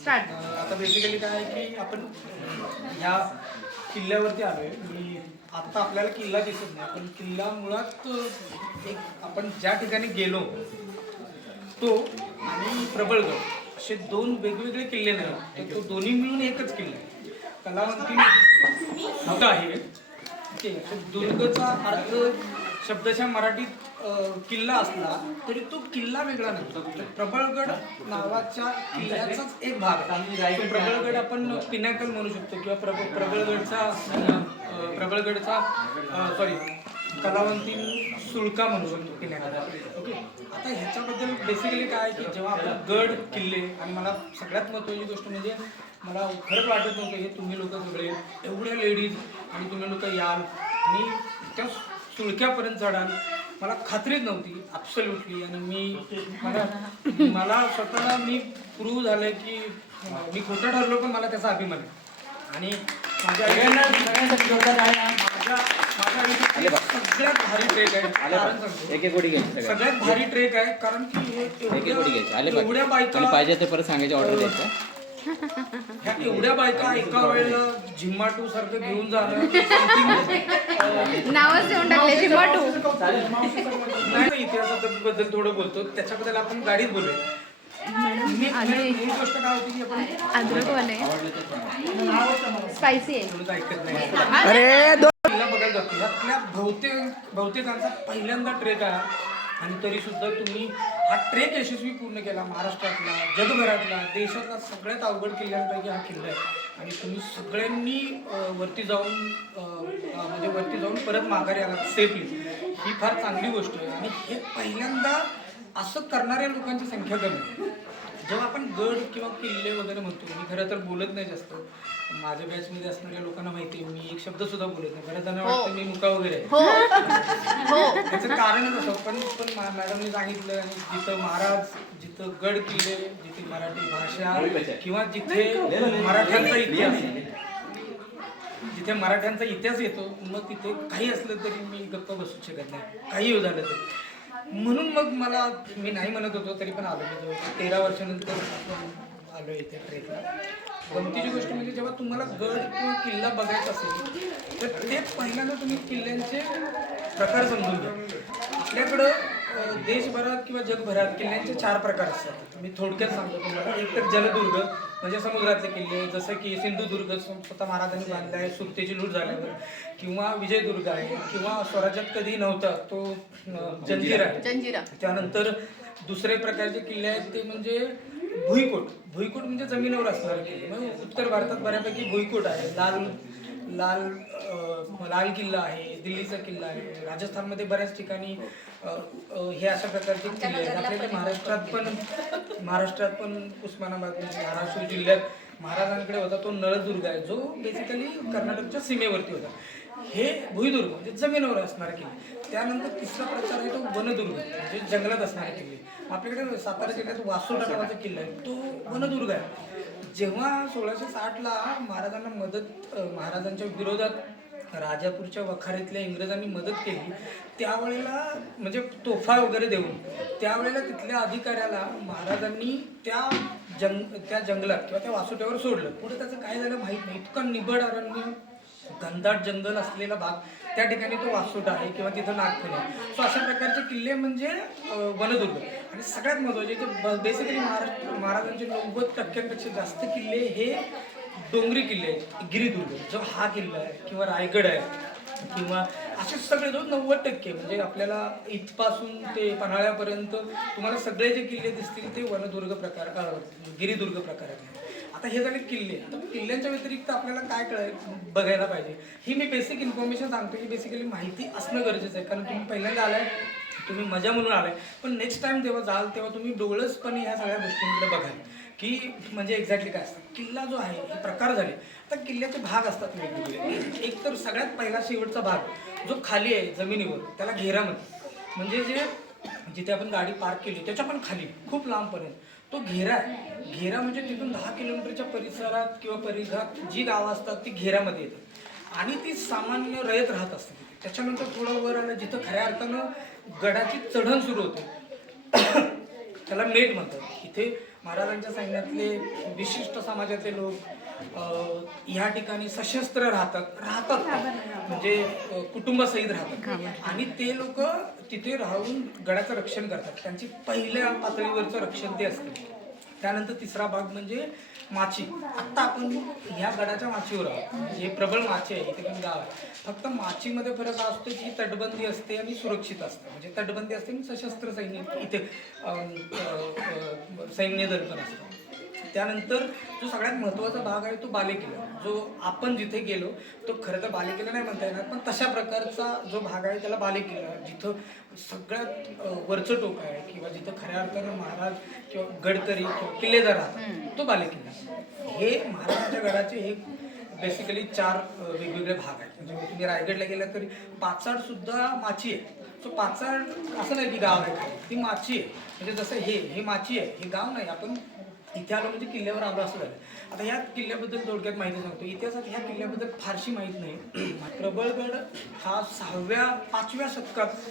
Start. आता basically काय आहे की आपण ह्या किल्ल्यावरती आलोय. मी आता आपल्याला किल्ला दिसत नाही, पण किल्ला मुळात एक आपण ज्या ठिकाणी गेलो तो आणि प्रबळगड असे दोन वेगवेगळे किल्ले नाही, तर तो दोन्ही मिळून एकच किल्ला आहे. कलावंती आहे. दुर्गचा अर्थ शब्दशः मराठीत किल्ला असला तरी तो किल्ला वेगळा नसतो. प्रबळगड नावाच्या किल्ल्याचाच एक भाग आहे. तो प्रबळगड आपण पिनॅकल म्हणू शकतो किंवा प्रबळगडचा कलावंती सुळका म्हणू शकतो पिनॅकल. ओके, आता ह्याच्याबद्दल बेसिकली काय आहे की जेव्हा आपण गड किल्ले, आणि मला सगळ्यात महत्त्वाची गोष्ट म्हणजे मला खरंच वाटत नव्हतं हे तुम्ही लोक सगळे एवढ्या लेडीज आणि तुम्ही लोक याल आणि त्या सुळक्यापर्यंत चढाल, मला खात्रीच नव्हती ॲब्सोल्युटली. आणि मला स्वतःला मी प्रूव्ह झालं की मी खोटं ठरलो, पण मला त्याचा अभिमान आहे. आणि माझ्या आयुष्यात सगळ्यात भारी ट्रेक आहे. सगळ्यात भारी ट्रेक आहे कारण की एवढ्या बायका पाहिजे ते परत सांगायची ऑर्डर द्यायचं. ह्या एवढ्या बायका एका वेळेला झिम्माटू सारखं घेऊन जाणं, नावच देऊन टाकले झिम्माटू. नाही, इतिहासाबद्दल थोडं बोलतो, त्याच्याबद्दल आपण गाडीत बोलूया. ही गोष्ट काय होती की आपण अद्रकवाले स्पायसी आहे. थोडं ऐकत नाही. किल्ला बघायला जातो, ह्यातल्या बहुतेकांचा पहिल्यांदा ट्रेक आहे. आणि तरी सुद्धा तुम्ही हा ट्रेक यशस्वी पूर्ण केला. महाराष्ट्रातला, जगभरातला, देशातला सगळ्यात अवघड किल्ल्यांपैकी हा किल्ला आहे. आणि तुम्ही सगळ्यांनी वरती जाऊन परत माघारी आला सेफली. ही फार चांगली गोष्ट आहे. आणि हे पहिल्यांदा असं करणाऱ्या लोकांची संख्या कमी आहे. जेव्हा आपण गड किंवा किल्ले वगैरे म्हणतो, मी खरं तर बोलत नाही जास्त. माझ्या बॅचमध्ये असणाऱ्या लोकांना माहिती आहे मी एक शब्द सुद्धा बोलत नाही. बऱ्याच जणांना वाटतं मी मुका वगैरे आहे. त्याचं कारणच असं, पण मॅडमने सांगितलं, आणि जिथं गड किल्ले, जिथे मराठी भाषा किंवा जिथे मराठ्यांचा इतिहास येतो, मग तिथे काही असलं तरी मी गप्प बसू शकत नाही, काही झालं तरी. म्हणून मग मी नाही म्हणत होतो तरी पण आलो. म्हणजे 13 वर्षानंतर आपण आलो इथे ट्रेकला. गमतीची गोष्ट म्हणजे जेव्हा तुम्हाला गड किंवा किल्ला बघायचा असेल तर ते पहिल्यांदा तुम्ही किल्ल्यांचे प्रकार समजून घ्या. आपल्याकडं देशभरात किंवा जगभरात किल्ल्यांचे 4 प्रकार असतात. मी थोडक्यात सांगतो तुम्हाला. एक तर जलदुर्ग म्हणजे समुद्रातले किल्ले, जसं की सिंधुदुर्ग स्वतः महाराजांनी बांधला आहे सुरतेची लूट झाल्यावर, किंवा विजयदुर्ग आहे, किंवा स्वराज्यात कधी नव्हता तो जंजिरा आहे. त्यानंतर दुसरे प्रकारचे किल्ले आहेत ते म्हणजे भुईकोट म्हणजे जमिनीवर असणारे किल्ले. म्हणजे उत्तर भारतात बऱ्यापैकी भुईकोट आहे. लाल किल्ला आहे, दिल्लीचा किल्ला आहे. राजस्थानमध्ये बऱ्याच ठिकाणी हे अशा प्रकारचे किल्ले आहेत. आपल्या महाराष्ट्रात पण उस्मानाबाद धाराशिव जिल्ह्यात महाराजांकडे होता तो नळदुर्ग आहे, जो बेसिकली कर्नाटकच्या सीमेवरती होता. हे भुईदुर्ग म्हणजे जमिनीवर असणारे किल्ले. त्यानंतर तिसरा प्रकार आहे तो वनदुर्ग म्हणजे जंगलात असणारे किल्ले. आपल्याकडे सातारा जिल्ह्यात वासोटा नावाचा किल्ला आहे, तो वनदुर्ग आहे. जेव्हा 1660ला महाराजांच्या विरोधात राजापूरच्या वखारीतल्या इंग्रजांनी मदत केली, त्यावेळेला म्हणजे तोफा वगैरे देऊन त्यावेळेला तिथल्या अधिकाऱ्याला महाराजांनी त्या जंगलात किंवा त्या वासोट्यावर सोडलं. पुढे त्याचं काय झालं माहीत नाही. इतका निबड अरण्य, घनदाट जंगल असलेला भाग, त्या ठिकाणी तो वासोटा आहे किंवा तिथं नागफणी आहे. सो अशा प्रकारचे किल्ले म्हणजे वनदुर्ग. आणि सगळ्यात महत्त्वाचे जे बेसिकली महाराजांचे 90% जास्त किल्ले हे डोंगरी किल्ले आहेत. गिरिदुर्ग जो हा किल्ला आहे, किंवा रायगड आहे, किंवा असे सगळे जो 90% म्हणजे आपल्याला इथपासून ते पन्हाळ्यापर्यंत तुम्हाला सगळे जे किल्ले दिसतील ते गिरिदुर्ग प्रकारात. आता हे झाले किल्ले. तर किल्ल्यांच्या व्यतिरिक्त आपल्याला काय बघायला पाहिजे, ही मी बेसिक इन्फॉर्मेशन सांगतो की बेसिकली माहिती असणं गरजेचं आहे. कारण तुम्ही पहिल्यांदा आलाय, तुम्ही मजा म्हणून आलाय, पण नेक्स्ट टाइम जेव्हा जाल तेव्हा तुम्ही डोळसपणे ह्या सगळ्या गोष्टींकडे बघाल की म्हणजे एक्झॅक्टली काय असतं. किल्ला जो आहे हे प्रकार झाले. तर किल्ल्याचे भाग असतात वेगवेगळे. एक तर सगळ्यात पहिला शेवटचा भाग जो खाली आहे जमिनीवर, त्याला घेरा म्हणतात. म्हणजे जिथे आपण गाडी पार्क केली त्याच्या पण खाली खूप लांबपर्यंत तो घेरा आहे. घेरा म्हणजे तिथून 10 किलोमीटरच्या परिसरात किंवा परिघात जी गावं असतात ती घेऱ्यामध्ये येतात आणि ती सामान्य रयत राहत असते. त्याच्यानंतर थोडं वर आलं जिथं खऱ्या अर्थानं गडाची चढण सुरू होते त्याला मेट म्हणतात. इथे महाराजांच्या सैन्यातले विशिष्ट समाजातले लोक ह्या ठिकाणी सशस्त्र राहतात म्हणजे कुटुंबासहित राहतात आणि ते लोक तिथे राहून गडाचं रक्षण करतात. त्यांची पहिल्या पातळीवरचं रक्षण ते असते. त्यानंतर तिसरा भाग म्हणजे माची. आत्ता आपण ह्या गडाच्या माचीवर आहोत. हे प्रबळ माची आहे, इथे पण गाव आहे. फक्त माचीमध्ये फरक असतो की तटबंदी असते आणि सुरक्षित असतं. म्हणजे तटबंदी असते आणि सशस्त्र सैन्य इथे सैन्य दल पण असतं. त्यानंतर जो सगळ्यात महत्त्वाचा भाग आहे तो बालेकिल्ला, जो आपण जिथे गेलो तो खरं तर बालेकिल्ला नाही म्हणता येणार, पण तशा प्रकारचा जो भाग आहे त्याला बालेकिल्ला, जिथं सगळ्यात वरचं टोक आहे किंवा जिथं खऱ्या अर्थानं महाराज किंवा गडकरी किंवा किल्लेदार राहतात, तो बालेकिल्ला. हे महाराजांच्या गडाचे हे बेसिकली 4 वेगवेगळे भाग आहेत. म्हणजे तुम्ही रायगडला गेला तरी पाचाड सुद्धा माची आहे. सो पाचाड असं नाही की गाव आहे खाली, ती माची आहे. म्हणजे जसं हे माची आहे, हे गाव नाही. आपण इथे आलो म्हणजे किल्ल्यावर आलो असं झालं. आता ह्या किल्ल्याबद्दल थोडक्यात माहिती सांगतो. इतिहासात ह्या किल्ल्याबद्दल फारशी माहीत नाही. प्रबळगड हा 6व्या 5व्या शतकात